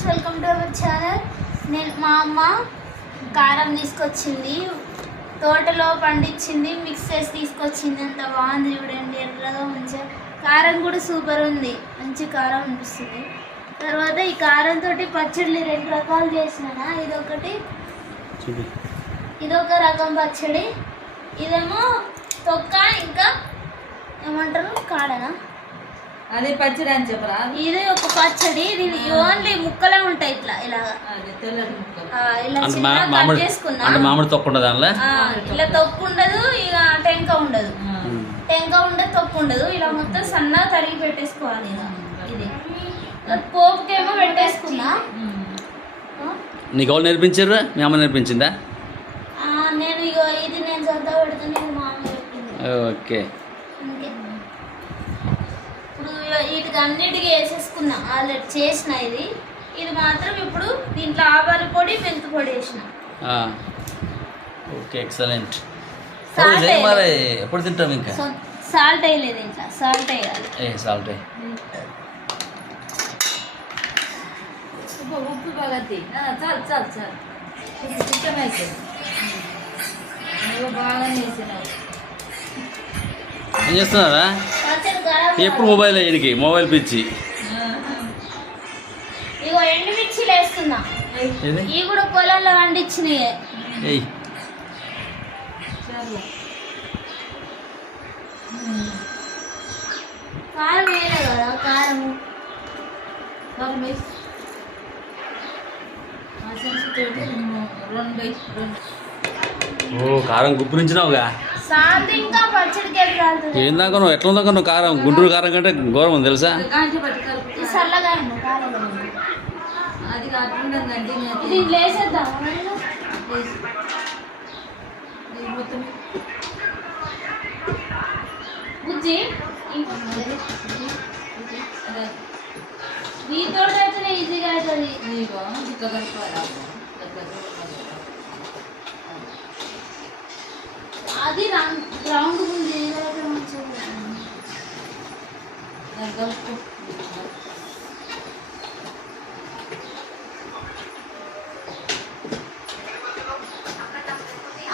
Friends, welcome to our channel. మా అమ్మ కారం తీసుకొచ్చింది, తోటలో పండించింది, మిక్స్ చేసి తీసుకొచ్చింది. అంత బాగుంది చూడండి, ఎర్రగా మంచిగా. కారం కూడా సూపర్ ఉంది, మంచి కారం అనిపిస్తుంది. తర్వాత ఈ కారంతో పచ్చళ్ళు 2 రకాలు చేసినా. ఇదొక రకం పచ్చడి, ఇదేమో తొక్క, ఇంకా ఏమంటారు కాడనా, అదే పచ్చడి అని చెప్పరా. ఇది ఒక పచ్చడి, ఇది ఓన్లీ ముక్కలే ఉంటాయి ఇట్లా ఇలాగా. మామిడి తొక్కు ఉండదు, ఇలా తొక్కు ఉండదు, ఇక టెంక ఉండదు, తొక్కు ఉండదు. ఇలా మొత్తం సన్నగా తరిగి పెట్టేసుకోవాలి. ఇలా ఇది పోపుకేమో పెట్టేసుకున్నా. నీకు ఎవరు నేర్పించారు? మీ అమ్మ నేర్పించిందా? నేను ఇగో ఇది నేను సొంత పెడుతున్నా, మా అమ్మ చెప్పింది. ఓకే, ఇప్పుడు వీటికి అన్నిటికీ వేసేసుకున్నా, ఆల్రెడీ చేసిన. ఇది మాత్రం ఇప్పుడు దీంట్లో ఆవాల పొడి, మెంతు పొడి వేసిన. Okay, excellent. ఎప్పుడు తింటాం? ఇంకా సాల్ట్ వేయలేదు, ఇంకా సాల్ట్ వేయాలి. సాల్ట్ ఉప్పు బాగా చాలు చాలు చాలు ఇష్టమైతే బాగా వేసినావు. ఏం చేస్తున్నారా? ఎప్పుడు మొబైల్ వీడికి మొబైల్ పిచ్చి. ఇగో ఎండుమిర్చిలు వేస్తున్నా, ఇవి కూడా పొలంలో పండించినాయే. కారం వేయలే కదా, కారం కారం గుప్పించినావుగా. ఏందాక నువ్వు ఎట్లా ఉందాక నువ్వు కారం, గుంటూరు కారం కంటే ఘోరం ఉంది తెలుసా. బుజ్జి దీంతో ఈజీగా అవుతుంది. అది రౌండ్ ఉంది.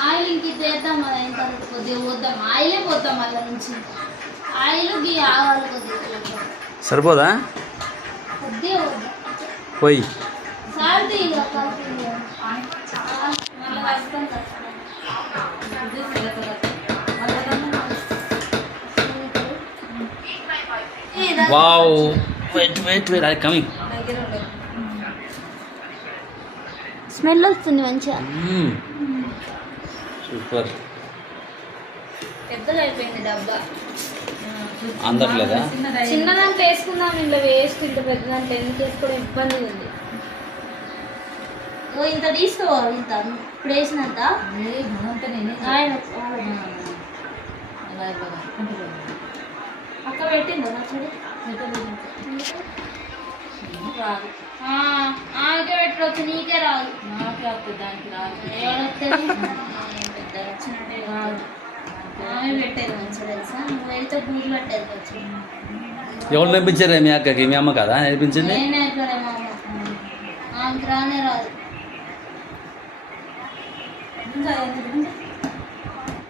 ఆయిల్ ఇంక చేద్దాం, అది అయిన తర్వాత కొద్దిగా పోద్దాం. ఆయిలే పోద్దాం, అలా నుంచి ఆయిల్ గీ ఆవాలు కొద్దిగా సరిపోదా? కొద్దిగా పోద్దాం. పోయి సాల్ట్ మళ్ళీ వస్తాం. వావ్, వెయిట్ వెయిట్ వెయిట్, అది కమింగ్. స్మెల్ వస్తుంది మంచిగా, సూపర్. పెద్దగా అయిపోయింది డబ్బా. అందట్లేదా? చిన్న దాంట్లో వేసుకుందాం, ఇంట్లో వేస్ట్. ఇంత పెద్ద దాంట్లో ఎందుకు వేసుకోవడం ఇబ్బంది ఉంది. ఇంత తీసుకోవాలి, ఇంత ఇప్పుడు వేసినంత అక్క పెట్టిందా పచ్చడి? ఆమెకే పెట్టవచ్చు, నీకే రాదు. నాకే వస్తుంది, దానికి రాదు. పెద్ద వచ్చినట్టే రాదు. ఆమె పెట్టేది మంచిగా తెలుసా, నువ్వైతే పూలు పెట్టేది వచ్చి. ఎవరు నేర్పించారే? మీ అక్కకి, మీ అమ్మ కదా నేర్పించింది? నేను నేర్పలే, మా అమ్మ. ఆమెకి రానే రాదు.